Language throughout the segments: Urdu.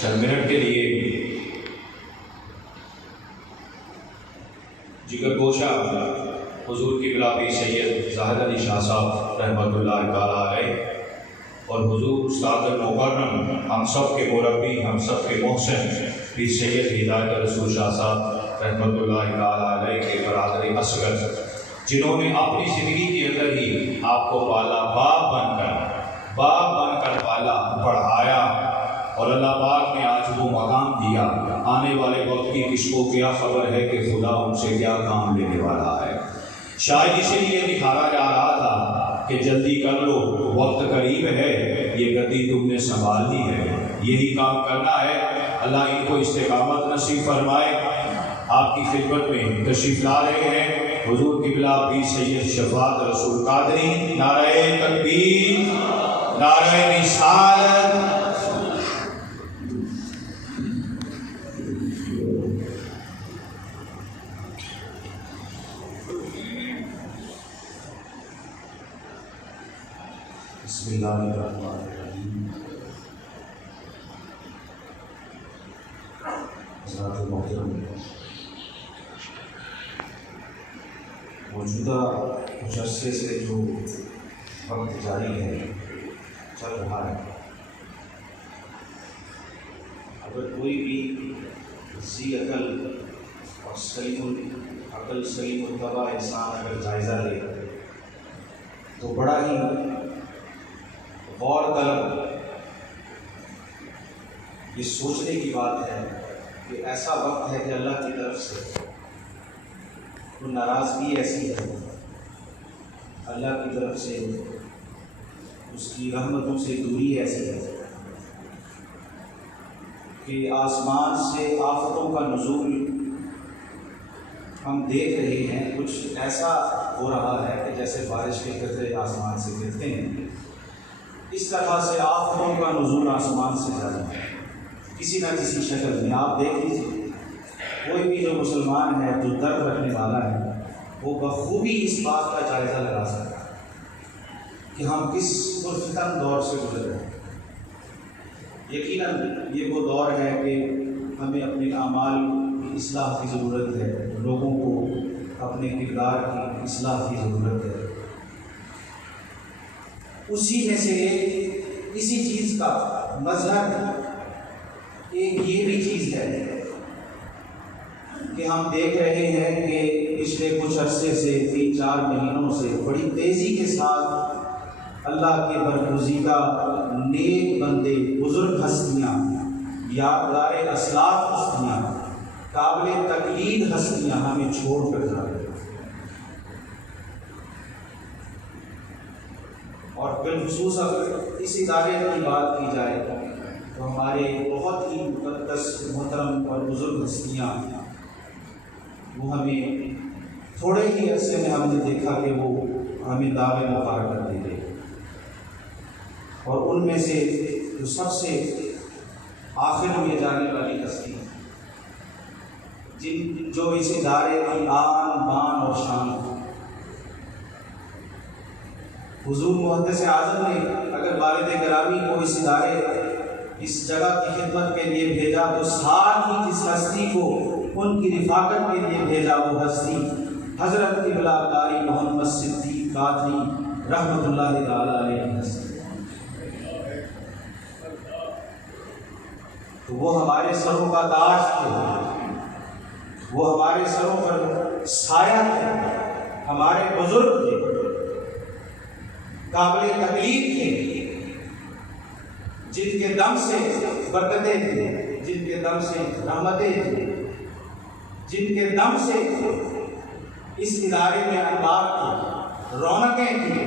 چند منٹ کے لیے جگر گوشہ حضور کی بلابی سید زاہد علی شاہ صاحب رحمۃ اللہ تعالیٰ علیہ اور حضور استاد المکرم ہم سب کے مربی ہم سب کے محسن پیر سید ہدایت رسول شاہ صاحب رحمۃ اللہ تعالیٰ علیہ کے برادر اصغر، جنہوں نے اپنی زندگی کے اندر ہی آپ کو پالا، باپ بن کر پالا، پڑھایا، اور اللہ پاک نے آج وہ مقام دیا۔ آنے والے وقت کی کس کو کیا خبر ہے کہ خدا ان سے کیا کام لینے والا ہے۔ شاید اسی لیے نکھارا جا رہا تھا کہ جلدی کر لو، وقت قریب ہے، یہ گدی تم نے سنبھالنی ہے، یہی کام کرنا ہے۔ اللہ ان کو استقامت نصیب فرمائے۔ آپ کی خدمت میں تشریف لا رہے ہیں حضور قبلہ پیر سید شفاعت رسول قادری۔ نعرہ تکبیر، نعرہ رسالت۔ بسم اللہ الرحمن الرحیم۔ حضرات محترم، موجودہ کچھ عرصے سے جو وقت جاری ہے، چل رہا ہے، اگر کوئی بھی ذی عقل اور سلیم الطبع انسان اگر جائزہ لے تو بڑا ہی غور طلب یہ سوچنے کی بات ہے کہ ایسا وقت ہے کہ اللہ کی طرف سے تو ناراضگی ایسی ہے، اللہ کی طرف سے اس کی رحمتوں سے دوری ایسی ہے کہ آسمان سے آفتوں کا نزول ہم دیکھ رہے ہیں۔ کچھ ایسا ہو رہا ہے کہ جیسے بارش کے قطرے آسمان سے گرتے ہیں، اس طرح سے آفتوں کا نزول آسمان سے جاری ہے کسی نہ کسی شکل میں۔ آپ دیکھ لیجیے، کوئی بھی جو مسلمان ہے، جو درد رکھنے والا ہے، وہ بخوبی اس بات کا جائزہ لگا سکتا ہے کہ ہم کس پرفتن دور سے گزر رہے ہیں۔ یقیناً یہ وہ دور ہے کہ ہمیں اپنے اعمال کی اصلاح کی ضرورت ہے، لوگوں کو اپنے کردار کی اصلاح کی ضرورت ہے۔ اسی میں سے اسی چیز کا مظہر ایک یہ بھی چیز ہے کہ ہم دیکھ رہے ہیں کہ پچھلے کچھ عرصے سے 3-4 مہینوں سے بڑی تیزی کے ساتھ اللہ کے برگزیدہ نیک بندے، بزرگ ہستیاں، یادگار اسلاف ہستیاں، قابل تقلید ہستیاں ہمیں چھوڑ کر جا رہے ہیں۔ اور بالخصوص اگر اس ادارے کی بات کی جائے تو ہمارے بہت ہی مقدس، محترم اور بزرگ ہستیاں، وہ ہمیں تھوڑے ہی عرصے میں ہم نے دیکھا کہ وہ ہمیں دعوے مقرر کر دی گئی، اور ان میں سے جو سب سے آخر میں جانے والی ہستی جو اس ادارے کی آن بان اور شان، حضور محدث اعظم نے اگر والد گرامی کو اس ادارے، اس جگہ کی خدمت کے لیے بھیجا تو ساتھ ہی جس ہستی کو ان کی رفاقت کے لیے بھیجا، وہ ہستی حضرت قبلہ قاری محمد صدیق قادری رحمۃ اللہ تعالیٰ علیہ کی ہستی۔ تو وہ ہمارے سروں کا تاج تھے، وہ ہمارے سروں پر سایہ تھے، ہمارے بزرگ تھے، قابل تقلید تھے، جن کے دم سے برکتیں تھیں، جن کے دم سے رحمتیں تھیں، جن کے دم سے اس ادارے میں انوار تھے، رونقیں تھیں۔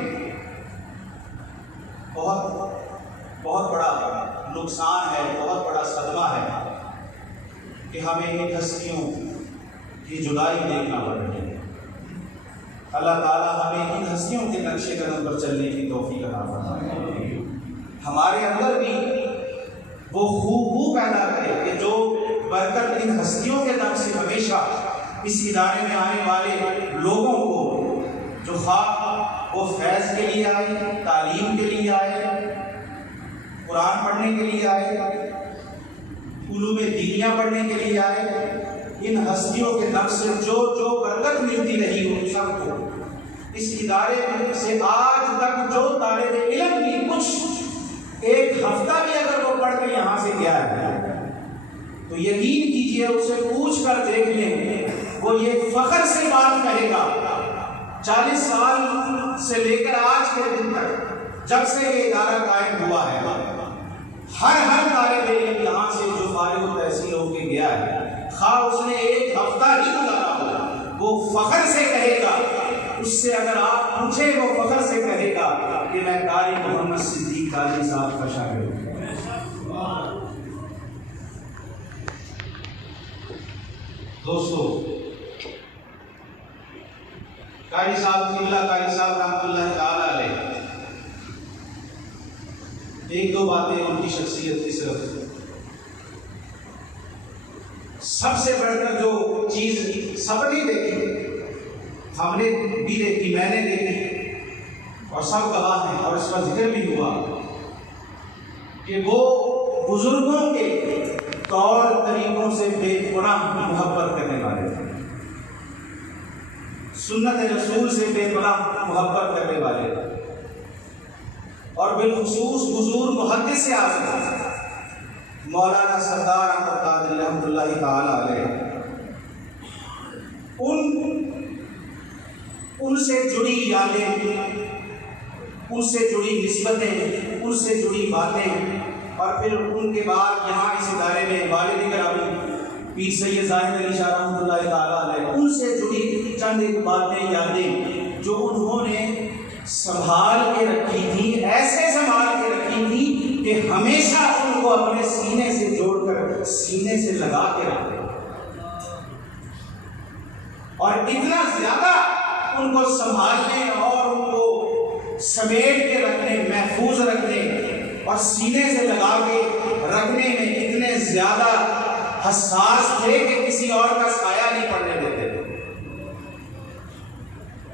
بہت بڑا نقصان ہے، بہت بڑا صدمہ ہے کہ ہمیں ان ہستیوں کی جدائی دیکھنا پڑ رہی ہے۔ اللہ تعالیٰ ہمیں ان ہستیوں کے نقش قدم پر چلنے کی توفیق عطا فرمائے، ہمارے اندر بھی وہ خوب پیدا کرے کہ جو برکت ان ہستیوں کے نام سے ہمیشہ اس ادارے میں آنے والے لوگوں کو، جو خواہ وہ فیض کے لیے آئے، تعلیم کے لیے آئے، قرآن پڑھنے کے لیے آئے، علوم دینیا پڑھنے کے لیے آئے، ان ہستیوں کے دم سے جو برکت ملتی رہی ان سب کو، اس ادارے میں سے آج تک جو طالب علم بھی کچھ ایک ہفتہ بھی اگر وہ پڑھ کے یہاں سے گیا ہے تو یقین کیجئے اسے پوچھ کر دیکھ لیں، وہ یہ فخر سے بات کہے گا 40 سال سے لے کر آج کے دن تک جب سے یہ ادارہ قائم ہوا ہے، ہر طالب علم یہاں سے جو فارغ التحصیل ہو کے گیا ہے، خواہ اس نے ایک ہفتہ ہی گزارا ہو، وہ فخر سے کہے گا، اس سے اگر آپ پوچھیں وہ فخر سے کہے گا کہ میں قاری محمد صدیق قادری صاحب کا شاگرد ہوں۔ دوستو، قاری صاحب رحمۃ اللہ تعالی علیہ، ایک دو باتیں ان کی شخصیت کی صرف، سب سے بڑھ کر جو چیز سب نے دیکھی، ہم نے بھی دیکھی، میں نے دیکھی اور سب گواہ ہیں اور اس کا ذکر بھی ہوا کہ وہ بزرگوں کے طور طریقوں سے بے پناہ محبت کرنے والے تھے، سنت رسول سے بے پناہ محبت کرنے والے تھے، اور بالخصوص حضور محدث اعظم مولانا سردار احمد قادری رحمۃ اللہ تعالی علیہ، ان سے جڑی یادیں، ان سے جڑی نسبتیں، ان سے جڑی باتیں، اور پھر ان کے بعد یہاں اس ادارے میں والد گرامی پیر سید زاہد علی شاہ رحمۃ اللہ تعالی علیہ، ان سے جڑی چند ایک باتیں، یادیں جو انہوں نے سنبھال کے رکھی تھی، ایسے سنبھال کے رکھی تھی کہ ہمیشہ ان کو اپنے سینے سے جوڑ کر سینے سے لگا کے رکھتے، اور اتنا زیادہ ان کو سنبھالنے اور ان کو سمیٹ کے رکھنے، محفوظ رکھنے اور سینے سے لگا کے رکھنے میں اتنے زیادہ حساس تھے کہ کسی اور کا سایہ نہیں پڑنے دیتے تھے،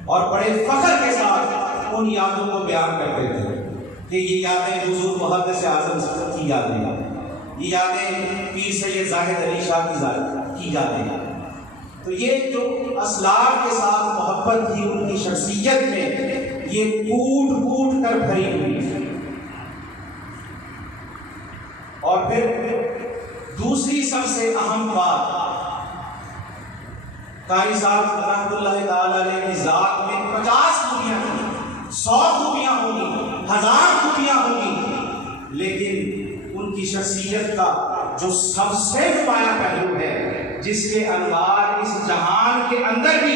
اور بڑے فخر کے ساتھ ان یادوں کو بیان کرتے تھے کہ یہ یادیں حضور محدث اعظم کی یادیں، یہ یادیں پیر سید زاہد علی شاہ کی یادیں۔ تو یہ جو اسلاف کے ساتھ محبت تھی ان کی شخصیت میں، یہ کوٹ کوٹ کر بھری ہوئی ہے۔ اور پھر دوسری سب سے اہم بات، قاری صاحب رحمۃ اللہ تعالی علیہ کی ذات میں 50 خوبیاں ہوں، 100 خوبیاں ہوں گی، 1000 خوبیاں ہوں گی، لیکن ان کی شخصیت کا جو سب سے نمایاں پہلو ہے، جس کے انوار اس جہان کے اندر بھی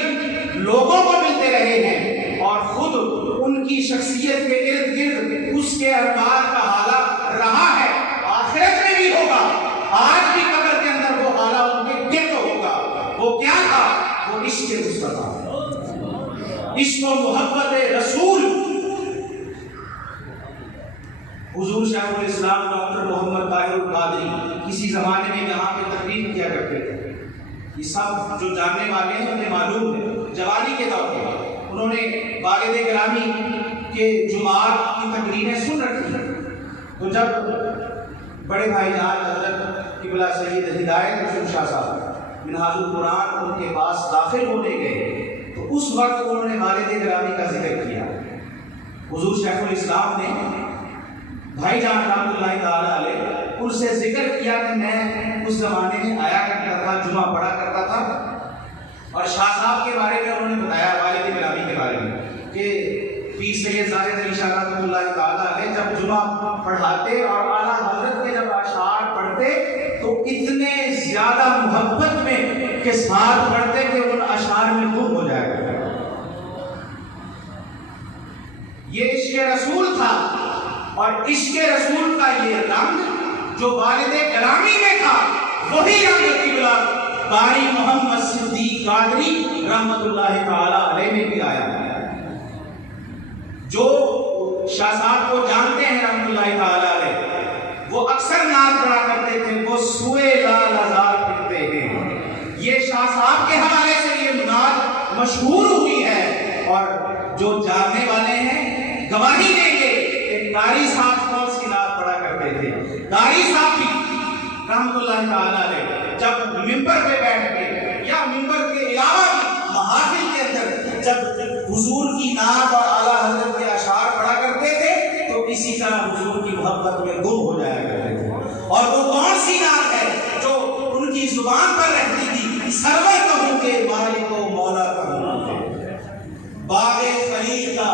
لوگوں کو ملتے رہے ہیں، اور خود ان کی شخصیت کے ارد گرد اس کے انوار کا حالہ رہا ہے، آخرت میں بھی ہوگا، آج بھی قبر کے اندر وہ حالہ ان کے گرد ہوگا۔ وہ کیا تھا؟ وہ عشق مصطفیٰ، عشق و محبت رسول۔ حضور شیخ الاسلام ڈاکٹر محمد طاہر القادری کسی زمانے میں یہاں پہ تقریر کیا کرتے تھے، یہ سب جو جاننے والے ہیں انہیں معلوم ہے، جوانی کے دور میں انہوں نے والد گرامی کے جمعات کی تقریریں سن رکھی ہیں، تو جب بڑے بھائی جان حضرت قبلہ سید ہدایت رسول شاہ صاحب منہاج القرآن ان کے پاس داخل ہونے گئے، تو اس وقت انہوں نے والد گرامی کا ذکر کیا۔ حضور شیخ الاسلام نے بھائی جان رحمۃ اللہ تعالی علیہ ان سے ذکر کیا کہ میں اس زمانے میں آیا کرتا تھا، جمعہ پڑھا کرتا تھا، اور شاہ صاحب کے بارے میں انہوں نے بتایا، والد گرامی کے بارے میں، کہ پیر سید زاہد علی شاہ رحمۃ اللہ تعالی علیہ جب جمعہ پڑھاتے اور اعلیٰ حضرت کے جب اشعار پڑھتے تو اتنے زیادہ محبت میں کے ساتھ پڑھتے کہ ان اشعار میں گم ہو جائے گا۔ یہ عشق رسول تھا، اور عشق رسول کا یہ رنگ جو والد گرامی میں تھا، وہی رنگ قبلہ قاری محمد صدیق قادری رحمۃ اللہ تعالی علیہ میں بھی آیا۔ جو شاہ صاحب کو جانتے ہیں رحمۃ اللہ تعالی علیہ، وہ اکثر نعت پڑھا کرتے تھے، وہ سوئے لال آزار پھرتے ہیں، یہ شاہ صاحب کے حوالے سے یہ نعت مشہور ہوئی ہے، اور جو جاننے والے ہیں گواہی دیں گے کہ قاری صاحب کون سی نعت پڑھا کرتے تھے۔ قاری صاحب بھی رحمۃ اللہ تعالی اور وہ کون سی نعت ہے جو ان کی زبان پر رہتی تھی؟ سرور کہوں کہ مالک و مولا کہوں تجھے، باغ خلیل کا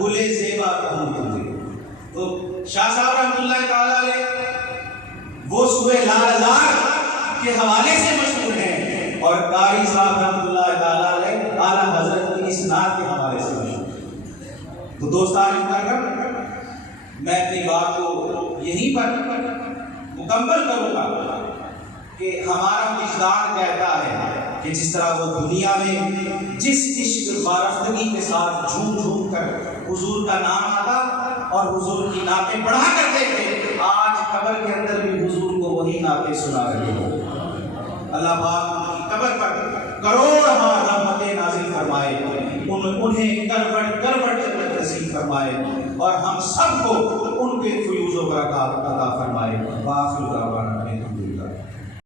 گل زیبا کہوں تجھے۔ تو شاہ صاحب رحمۃ اللہ تعالی علیہ وہ سورہ لال ازار کے حوالے سے مشہور ہیں، اور قاری صاحب رحمۃ اللہ تعالی علیہ اعلیٰ حضرت کی اس نعت کے حوالے سے مشہور ہیں۔ تو دوستان محترم، میں اپنی بات کو یہیں پر مکمل کروں گا کہ ہمارا وجدان کہتا ہے کہ جس طرح وہ دنیا میں جس عشق بارفتگی کے ساتھ جھوم جھوم کر حضور کا نام آتا اور حضور کی نعتیں پڑھا کرتے تھے، آج قبر کے اندر بھی حضور کو وہی نعتیں سنا رہے ہیں۔ اللہ پاک کی قبر پر کروڑہا رحمتیں نازل فرمائے، انہیں کروٹ کروٹ جنت نصیب فرمائے، اور ہم سب کو ان کے فیوز و برکات عطا فرمائے۔ وآخر دعوانا